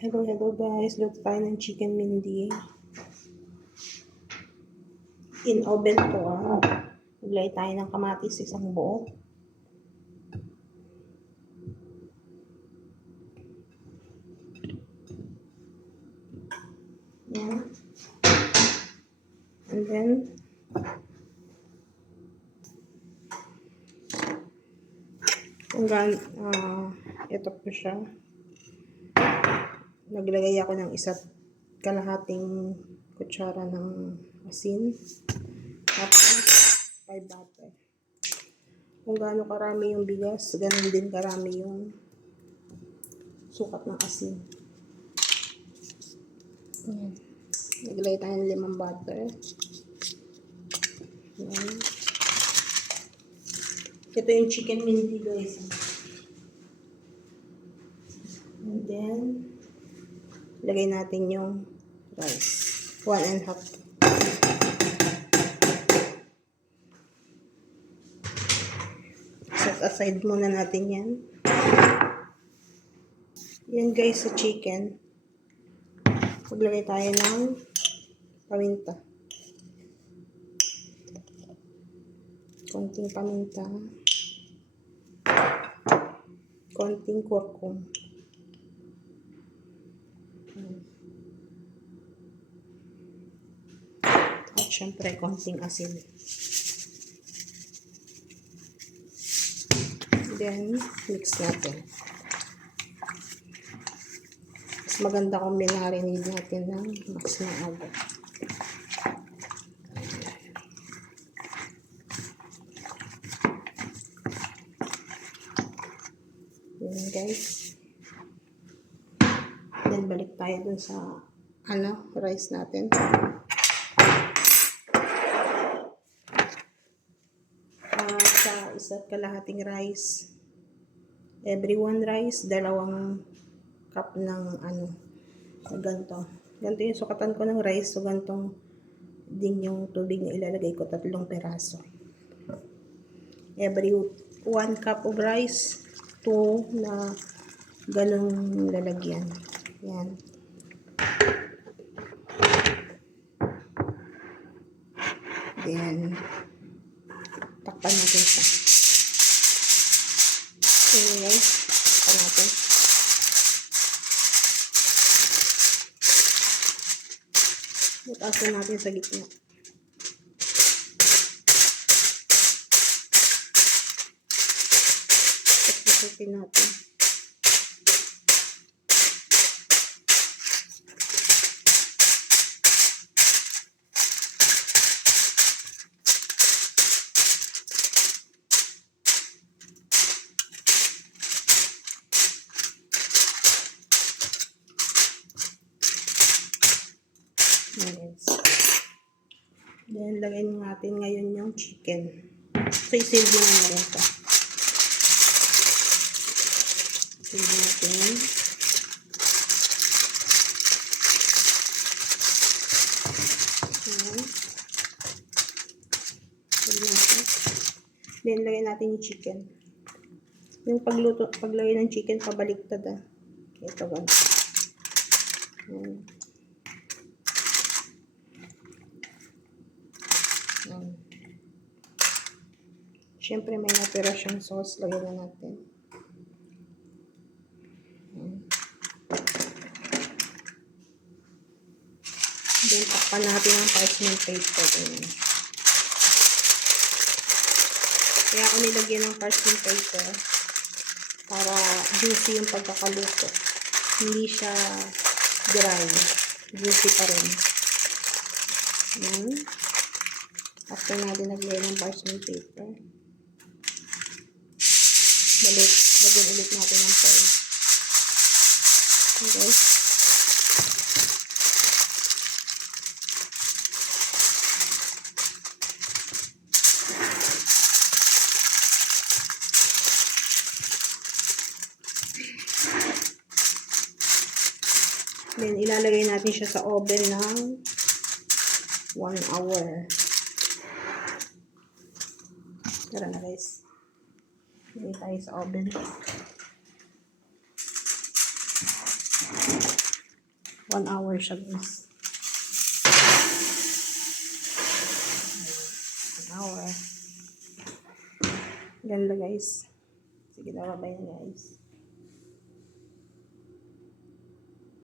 Hello guys. Luto tayo ng chicken mindi. In oven to Maglagay tayo ng kamatis, isang buo. Yan. And then, ito po siya. Naglagay ako ng isa't kalahating kutsara ng asin. Tapos, 5 butter. Kung gaano karami yung bigas, ganun din karami yung sukat ng asin. Ayan. Naglagay tayo ng 5 butter. Ayan. Ito yung chicken mindi guys. And then, lagay natin yung rice. 1.5. Set aside muna natin yan. Yan guys sa chicken. Maglagay tayo ng paminta. Konting paminta. Konting kurkum. At syempre konting asin. Then, mix natin. Mas maganda kung minarinate natin ng mas maaga. Yan guys. Then, balik tayo dun sa rice natin. Sa isa't kalahating rice, every 1 rice, 2 cup ng ganito. Ganito yung sukatan ko ng rice. So, ganitong din yung tubig na ilalagay ko, 3 peraso. Every 1 cup of rice, 2 na ganong lalagyan. Yan. Then, takpan natin siya. Okay guys, takpan natin. Butasin natin sa gitna. Takpan natin. Then, lagyan natin ngayon yung chicken. So, i-save mo na rin ito. Save natin. Save natin. Then, lagyan natin yung chicken. Yung paglagay ng chicken, pabaliktad Ito ba? Siyempre may natira siyang sauce, lagyan na natin. Then takpan natin ang parchment paper. Kaya ako nilagyan ng parchment paper para juicy yung pagkakaluto. Hindi siya dry. Juicy pa rin. After natin naglagay ng parchment paper, lagyan ulit natin ng foil. Okay. Then, ilalagay natin siya sa oven ng 1 hour. Tara na guys. Lagay tayo sa oven. 1 hour siya guys. 1 hour. Ganda guys. Sige na, babay na guys.